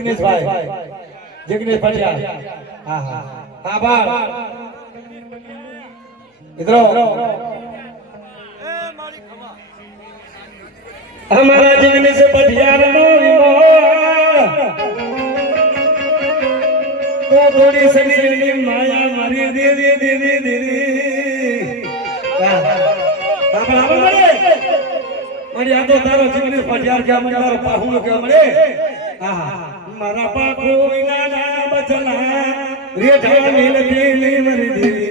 જિગ્નેશભાઈ જિગ્નેશ પટિયા હા હા આભાર મિત્રો हमारा जिगने से पटियार नो तो थोड़ी सनी माया मारी दे दे दे दे दे मरे आ तो तारो जिगने पटियार क्या मन तारो पाहु क्या मरे हां मारा पाखो इना ना बचला रे ठानी लगी मरी दे